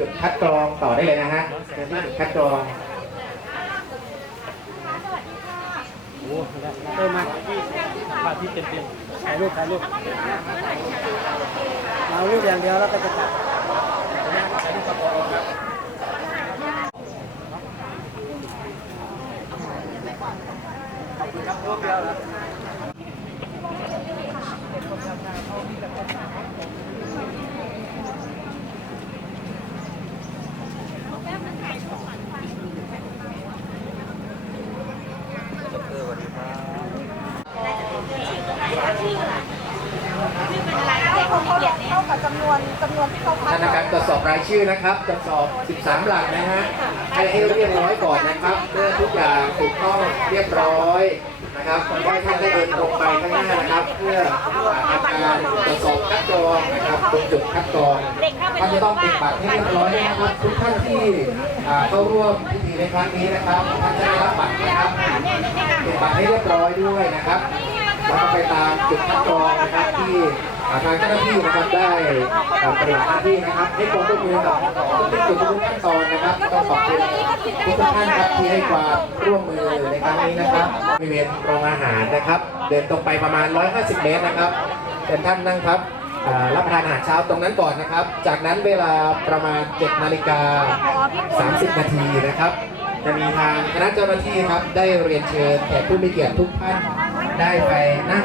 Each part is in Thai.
จุดคัดกรองต่อได้เลยนะฮะเชิญที่จุดคัดกรองโอ้เออมมาที่พาที่เต็มเต็มถ่ายรูปถ่ายรูปเรารูปอย่างเดียวแล้วก็จะตัดขอบคุณครับรูปเดียวแล้ว เท่ากับจำนวนจำนวนที่เขาคัด ธนาคารตรวจสอบราย ชื่อนะครับตรวจสอบ 13 หลักนะฮะให้ให้เรียบร้อยก่อนนะครับเพื่อทุกอย่างถูกต้องเรียบร้อยนะครับให้ท่านได้เดินตรงไปข้างหน้านะครับ เพื่อทำการตรวจสอบคัดกรองนะครับตรงจุดคัดกรองท่านจะต้องติดบัตรให้เรียบร้อยนะครับทุกท่านที่เข้าร่วมพิธีในครั้งนี้นะครับท่านจะได้รับบัตรนะครับติดบัตรให้เรียบร้อยด้วยนะครับแล้วก็ไปตามจุดคัดกรองนะครับที่ ทางเจ้าหน้าที่นะครับได้ปฏิบัติหน้าที่นะครับ ให้ความร่วมมือกับทุกจุดทุกขั้นตอนนะครับต้องขอบคุณทุกท่านครับที่ให้ความร่วมมือในครั้งนี้นะครับบริเวณโรงอาหารนะครับ เดินตรงไปประมาณ 150 เมตรนะครับเป็นท่านนั่งครับรับประทานอาหารเช้าตรงนั้นก่อนนะครับ จากนั้นเวลาประมาณ7นาฬิกา30 นาทีนะครับ จะมีทางคณะเจ้าหน้าที่ครับได้เรียนเชิญแขกผู้มีเกียรติทุกท่านได้ไปนั่ง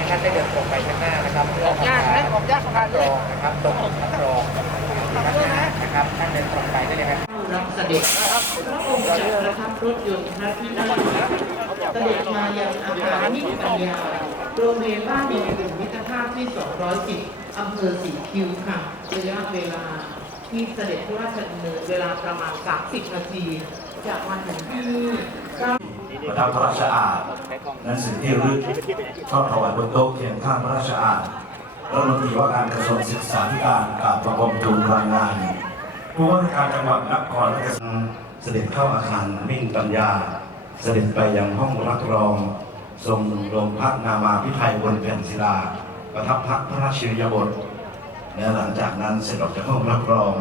้ ท่านได้เดินตรงไปข้างหน้านะครับเพื่อทำการคัดกรองนะครับตรงจุดคัดกรองนะครับท่านเดินตรงไปได้เลยครับรับเสด็จพระองค์จักรประทับรถยนต์พระที่นั่งเสด็จมายังอาคารนิปัญญาโรงเรียนบ้านดินกลุ่มมิตรภาพที่ 210 อำเภอสีคิ้วค่ะระยะเวลาที่เสด็จพระราชดำเนินเวลาประมาณ 30 นาที จากวันถึงที่ ประทับพระราชอาณหนังสือที่รึกทอดถวายบนโต๊ะเคียงข้างพระราชอาณรัฐมนตรีว่าการกระทรวงศึกษาธิการกราบประกมทูลรายงานผู้ว่าราชการจังหวัดนครราชสีมาเสด็จเข้าอาคารมิ่งปัญญา เสด็จไปยังห้องรับรอง ทรงลงพักนามาพิไทยบนแผ่นศิลา ประทับพักพระราชยบทและหลังจากนั้นเสร็จออกจากห้องรับรอง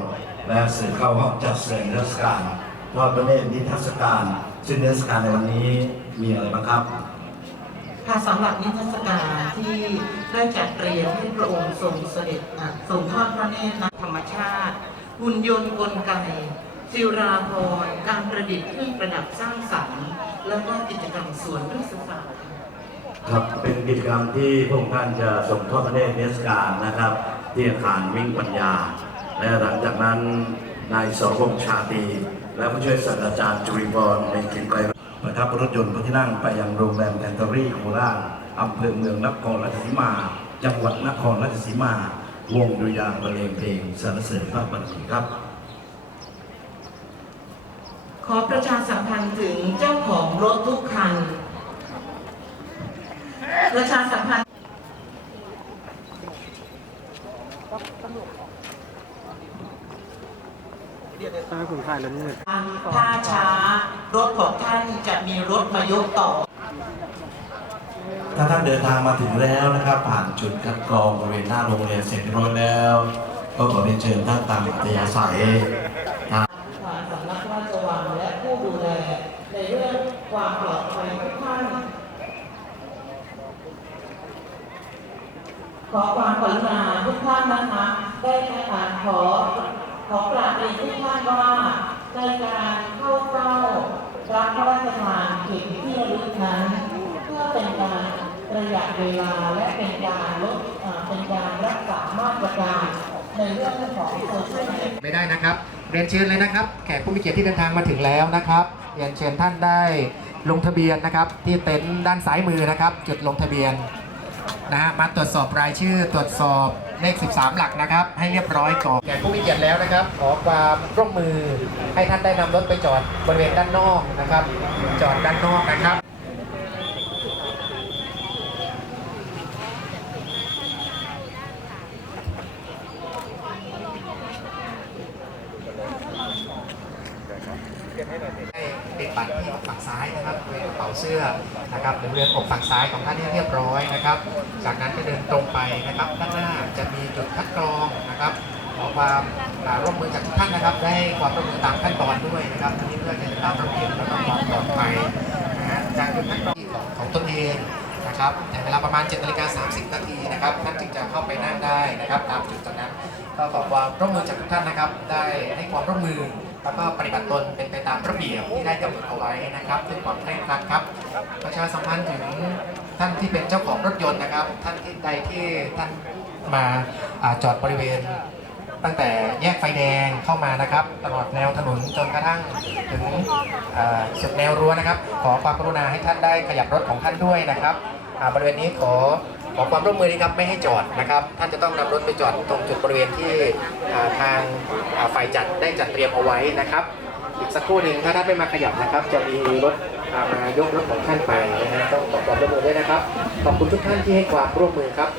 และเสื่อเข้าห้องจัดแสดงนิทรรศการทอดพระเนตรนิทรรศการ ซึ่งนิทรรศการในวันนี้มีอะไรบ้างครับ ค่ะสำหรับนิทรรศการที่ได้จัดเตรียมให้พระองค์ทรงเสด็จอะทรงทอดพระเนตรนะธรรมชาติ หุ่นยนต์กลไกศิราพรณ์การประดิษฐ์เครื่องประดับสร้างสรรค์ แล้วก็กิจกรรมสวนพฤกษศาสตร์ครับเป็นกิจกรรมที่พระองค์ท่านจะส่งทอดพระเนตรนิทรรศการนะครับ ที่อาคารวิ่งปัญญา และหลังจากนั้นนายสรพงษ์ชาตรี และผู้ช่วยศาสตราจารย์จุริพรในเกียรติไกรประทับรถยนต์พระที่นั่งไปยังโรงแรมแคนเตอรี่โคราชอำเภอเมืองนครราชสีมา จังหวัดนครราชสีมา วงดุริยางค์บรรเลงเพลงสรรเสริญพระบารมีครับ ขอประชาสัมพันธ์ถึงเจ้าของรถทุกคัน ประชาสัมพันธ์ ตาคุณค่ายแล้วนี่ถ้าช้ารถของท่านจะมีรถมายกต่อ ถ้าท่านเดินทางมาถึงแล้วนะครับ ผ่านจุดคัดกรองบริเวณหน้าโรงเรียนเสร็จเรียบร้อยแล้ว ก็ขอเรียนเชิญท่านตามอัธยาศัยทางสำนักพระราชวังและผู้ดูแลในเรื่องความปลอดภัยทุกท่านขอความกรุณาทุกท่านนะคะได้ในการขอ ขอกราบเรียนทุกท่านว่าในการเข้าเฝ้ารับพระราชทานเกียรติที่ระลึกนั้นเพื่อเป็นการประหยัดเวลาและเป็นการลดเอ่อเป็นการรักษามาตรการในเรื่องของโซเชียลไม่ได้นะครับ เรียนเชิญเลยนะครับ แขกผู้มีเกียรติที่เดินทางมาถึงแล้วนะครับ เรียนเชิญท่านได้ลงทะเบียนนะครับ ที่เต็นท์ด้านซ้ายมือนะครับ จุดลงทะเบียนนะฮะมาตรวจสอบรายชื่อตรวจสอบ เลข 13 หลักนะครับ ให้เรียบร้อยก่อนแก่ผู้มีเกียรติแล้วนะครับ ขอความร่วมมือให้ท่านได้นำรถไปจอดบริเวณด้านนอกนะครับ จอดด้านนอกนะครับ ให้ติดบัตรที่ฝั่งซ้ายนะครับบริเวณกระเป๋าเสื้อ นะครับหรือบริเวณอกฝั่งซ้ายของท่านให้เรียบร้อยนะครับ จากนั้นก็เดินตรงไปนะครับ ด้านหน้าจะมีจุดคัดกรองนะครับขอความร่วมมือจากทุกท่านนะครับ ได้ความร่วมมือตามขั้นตอนด้วยนะครับอันนี้เพื่อจะตามระเบียบและความปลอดภัยนะฮะจากจุดคัดกรองของของตนเองนะครับแต่เวลาประมาณ7นาฬิกา30นาทีนะครับท่านจึงจะเข้าไปนั่งได้นะครับ ตามจุดตรงนั้นก็ขอความร่วมมือจากทุกท่านนะครับ ได้ให้ความร่วมมือแล้วก็ปฏิบัติตนเป็นไปตามระเบียบที่ได้กำหนดเอาไว้นะครับด้วยความเคร่งครัดครับ ประชาสัมพันธ์ถึงท่านที่เป็นเจ้าของรถยนต์นะครับ ท่านที่ใดที่ท่านมาอาจอดบริเวณ ตั้งแต่แยกไฟแดงเข้ามานะครับ ตลอดแนวถนนจนกระทั่งถึงอ่าสุดแนวรั้วนะครับ ขอความกรุณาให้ท่านได้ขยับรถของท่านด้วยนะครับอ่าบริเวณนี้ขอขอความร่วมมือนะครับไม่ให้จอดนะครับ ท่านจะต้องนำรถไปจอดตรงจุดบริเวณที่อ่าทางอ่าฝ่ายจัดได้จัดเตรียมเอาไว้นะครับ อีกสักครู่หนึ่งถ้าท่านไม่มาขยับนะครับ จะมีรถ มายกรถของท่านไปนะฮะต้องขอความร่วมมือด้วยนะครับ ขอบคุณทุกท่านที่ให้ความร่วมมือครับ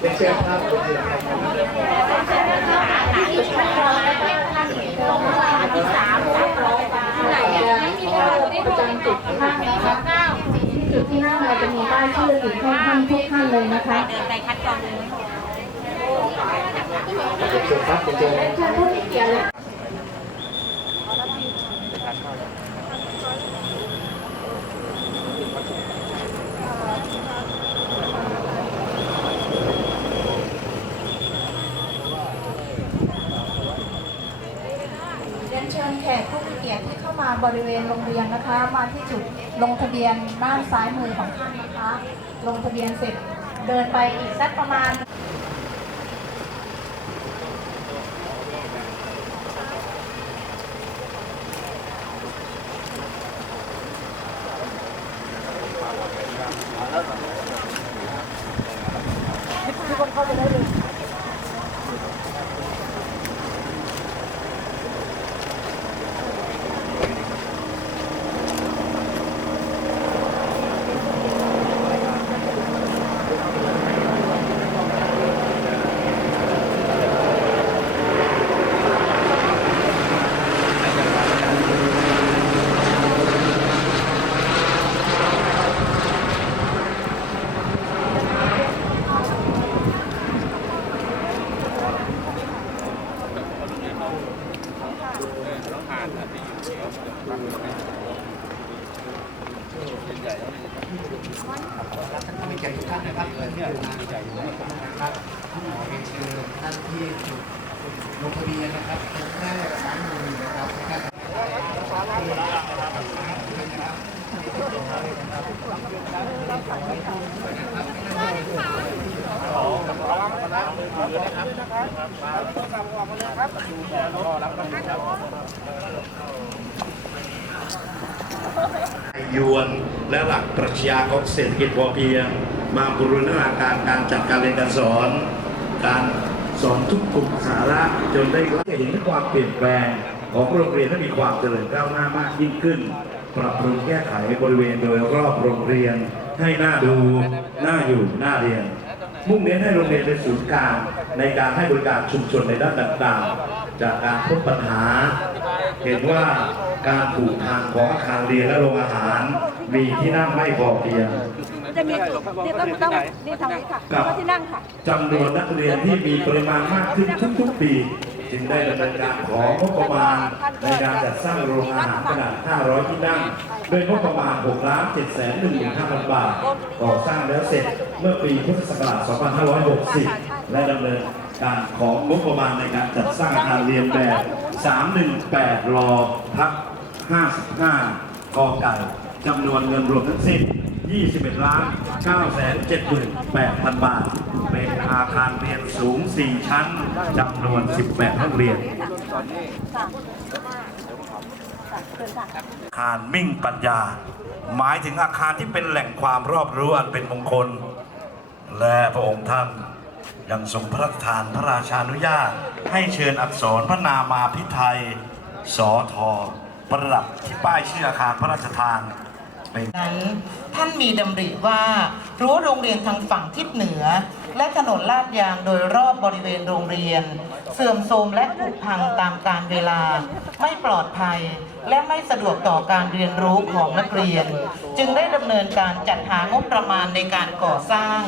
เป็นเชิญครับเป็นเชิญครับจุดข้านะคะที่จุดที่นั่งเราจะมีป้ายชื่อถึงท่านท่านทุกท่านเลยนะคะเป็น เชิญครับเป็นเชิญท่านผู้มีเกียรติเลยเรียนเชิญแขกผู้มีเกียรติที่เข้ามาบริเวณโรงเรียนนะคะ มาที่จุดลงทะเบียนด้านซ้ายมือของท่านนะคะ ลงทะเบียนเสร็จเดินไปอีกสักประมาณ Gracias. ยวนและหลักปรัชญาของเศรษฐกิจพอเพียง มาบูรณาการการจัดการเรียนการสอน การสอนทุกกลุ่มสาระจนได้รับเห็นความเปลี่ยนแปลงของโรงเรียนและมีความเจริญก้าวหน้า มากยิ่งขึ้น ปรับปรุงแก้ไขบริเวณโดยรอบโรงเรียน ให้น่าดูน่าอยู่น่าเรียน มุ่งเน้นให้โรงเรียนเป็นศูนย์กลางในการให้บริการชุมชนในด้านต่างๆ จากการพบปัญหา เห็นว่าการผูกทางของอาคารเรียนและโรงอาหาร มีที่นั่งไม่พอเพียงจะมีจุดนี่ต้องต้องนี่ทางนี้ค่ะครับก็ที่นั่งค่ะจำนวนนักเรียนที่มีปริมาณมากขึ้นทุกๆปี จึงได้ดำเนินการของงบประมาณในการจัดสร้างโรงอาหารขนาด 500 ที่นั่งด้วยงบประมาณ 6 ล้าน7แสน15,000 บาท ก่อสร้างแล้วเสร็จเมื่อปีพุทธศักราช 2560 และดำเนินการของงบประมาณในการจัดสร้างอาคารเรียนแบบ 318 รอทับ55กอไก่จำนวนเงินรวมทั้งสิ้น 21ล้าน9 7 8 0 0 0 บาท เป็นอาคารเรียนสูง 4 ชั้นจำนวน 18 ห้องเรียน อาคารมิ่งปัญญา หมายถึงอาคารที่เป็นแหล่งความรอบรู้อันเป็นมงคล และพระองค์ท่านยังทรงพระราชทานพระราชานุญาต ให้เชิญอักษรพระนามาพิไทยสอทอประดับที่ป้ายชื่ออาคารพระราชทาน นนั้นท่านมีดำริว่ารั้วโรงเรียนทางฝั่งทิศเหนือ และถนนลาดยางโดยรอบบริเวณโรงเรียน เสื่อมโทรมและผุพังตามกาลเวลา ไม่ปลอดภัย และไม่สะดวกต่อการเรียนรู้ของนักเรียน จึงได้ดำเนินการจัดหางบประมาณในการก่อสร้าง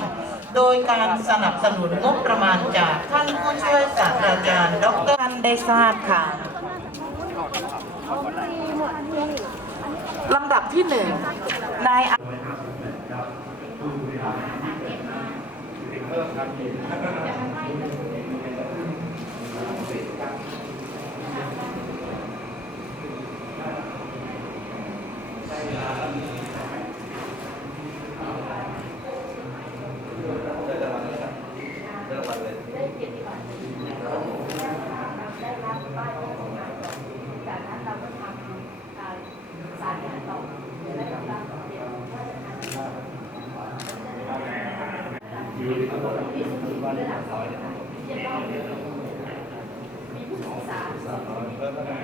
โดยการสนับสนุนงบประมาณจากท่านผู้ช่วยศาสตราจารย์ ดรท่านได้ทราบค่ะ ลำดับที่หนึ่งนายแล้ว หะต้อยเนี่ยมีผู้ศึกษาสามร้อยเพิ่มเท่าไหร่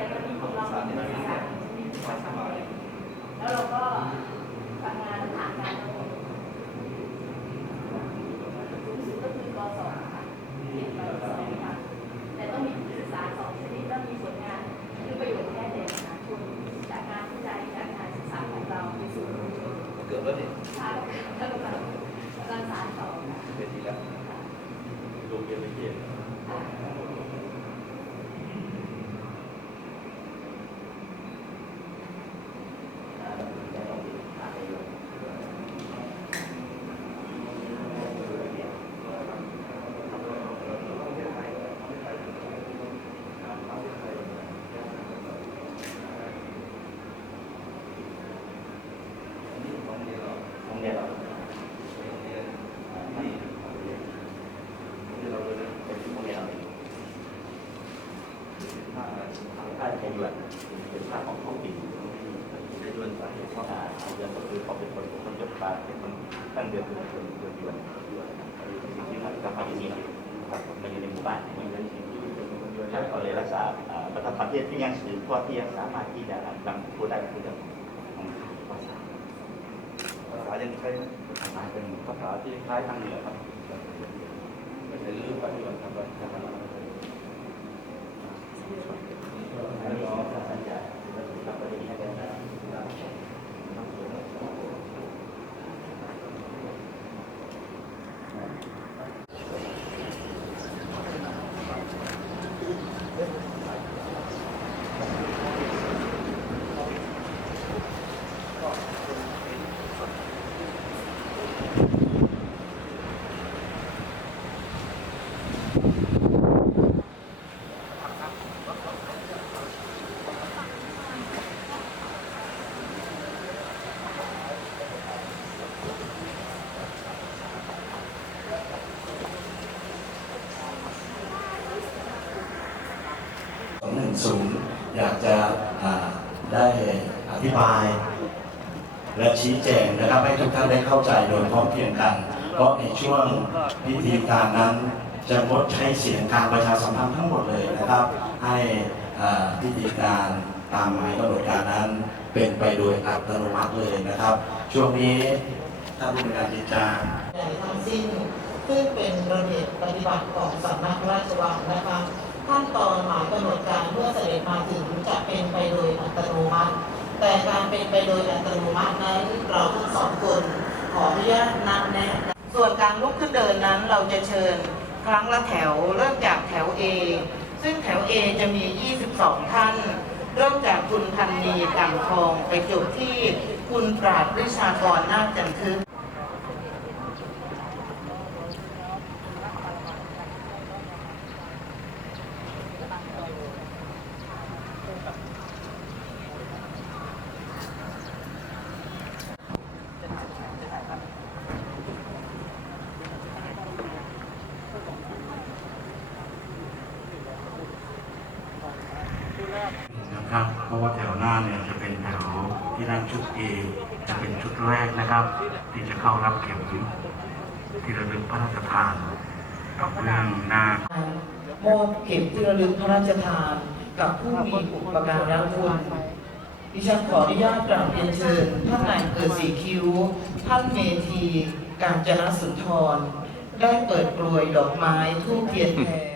เป็นภาพของท้องถิ่นใช้ยวนสาเหตุข้อหาเอาเดือนก็คือเขาเป็นคนคนจดการเป็นคนตั้งเดือนเป็นคนเดือนยวนสิ่งที่มันก็ทำอย่างนี้นะครับมันอยู่ในหมู่บ้านมันเป็นสิ่งที่เขาเลยรักษาประทับประเทศที่ยังสืบทอดที่ยังสามารถที่จะนำพูดได้คือเรื่องของภาษาภาษายังใช้ภาษาเป็นภาษาที่คล้ายทางเหนือครับไม่ใช่ลืมไปที่มันทำไป อันนี้สัญญาเราก็ได้ให้กันนะ 210 อยากจะอ่าได้อธิบาย และ ชี้แจงนะครับให้ทุกท่านได้เข้าใจโดยพร้อมเพรียงกัน เพราะในช่วงพิธีการนั้นจะงดใช้เสียงการประชาสัมพันธ์ทั้งหมดเลยนะครับ ให้พิธีการตามหมายกำหนดการนั้นเป็นไปโดยอัตโนมัติเลยนะครับ ช่วงนี้ท่านผู้บริการจิตจาทั้งสิ้นซึ่งเป็นระเบียบปฏิบัติของสำนักพระราชวังนะคะขั้นตอนหมายกำหนดการเมื่อเสด็จมาถึงจะเป็นไปโดยอัตโนมัติ แต่การเป็นไปโดยอัตโนมัตินั้น เราทั้งสองคนขออนุญาตนับแนะส่วนการลุกขึ้นเดินนั้นเราจะเชิญครั้งละแถวเริ่มจากแถว A ซึ่งแถว A จะมี 22 ท่าน เริ่มจากคุณพันนีต่างทองไปจบที่คุณปราดวิชากรนาคจันทึก นะครับ เพราะว่าแถวหน้าเนี่ยจะเป็นแถวที่นั่งชุดเอจะเป็นชุดแรกนะครับ ที่จะเข้ารับเข็มที่ระลึกพระราชทานกับเรื่องหน้ามอบเข็มที่ระลึกพระราชทานกับผู้มีอุปการะคุณดิฉันขออนุญาตกราบเรียนเชิญท่านนายอำเภอสีคิ้ว ท่านเมธี การจนสุนทร ได้เปิดกลวยดอกไม้ทูบเทียนแพร